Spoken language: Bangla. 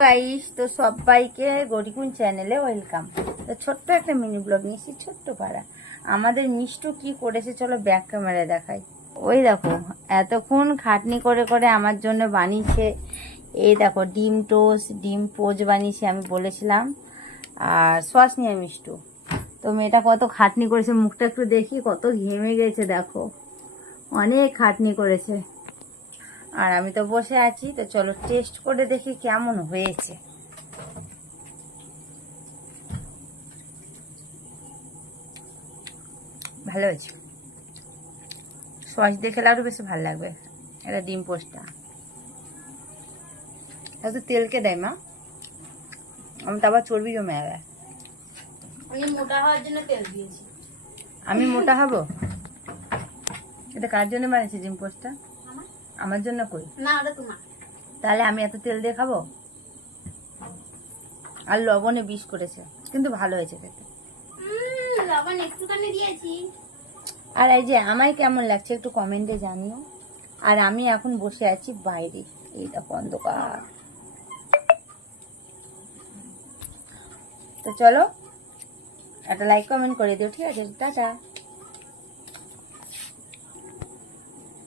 গাইস তো সবাইকে গরিকুন চ্যানেলে ওয়েলকাম তো ছোট্ট একটা মিনি ব্লগ নিয়েছি ছোট্ট পাড়া। আমাদের মিষ্টু কি করেছে চলো ব্যাক ক্যামেরায় দেখাই। ওই দেখো, এতক্ষণ খাটনি করে করে আমার জন্য বানিয়েছে। এই দেখো, ডিম টোস্ট, ডিম পোজ বানিয়েছে আমি বলেছিলাম। আর সস নিয়ে মিষ্টু। তো মেয়েটা কত খাটনি করেছে, মুখটা একটু দেখি, কত ঘেমে গেছে, দেখো। অনেক খাটনি করেছে। আর আমি তো বসে আছি তো চলো টেস্ট করে দেখি কেমন হয়েছে। ভালো হয়েছে? সস দিয়ে খেলে আরও বেশি ভালো লাগবে এটা ডিম পোস্টটা। এত তেলকে দেয় মা। আমি তো আবার চর্বি জমে যাবে। আমি মোটা হওয়ার জন্য তেল দিয়েছি। আমি মোটা হব? এটা কার জন্য বানিয়েছি ডিম পোস্টটা? আমার জন্য কই? না ওটা তোমার। তাহলে আমি এত তেল দিয়ে খাব? আর লবণে বিষ করেছে কিন্তু ভালো হয়েছে খেতে। লবণ একটুখানি দিয়েছি। আর এই যে আমায় কেমন লাগছে একটু কমেন্টে জানিও। আর আমি এখন বসে আছি বাইরে এই দেখো অন্ধকার। তো চলো একটা লাইক কমেন্ট করে দিও ঠিক আছে? টাটা।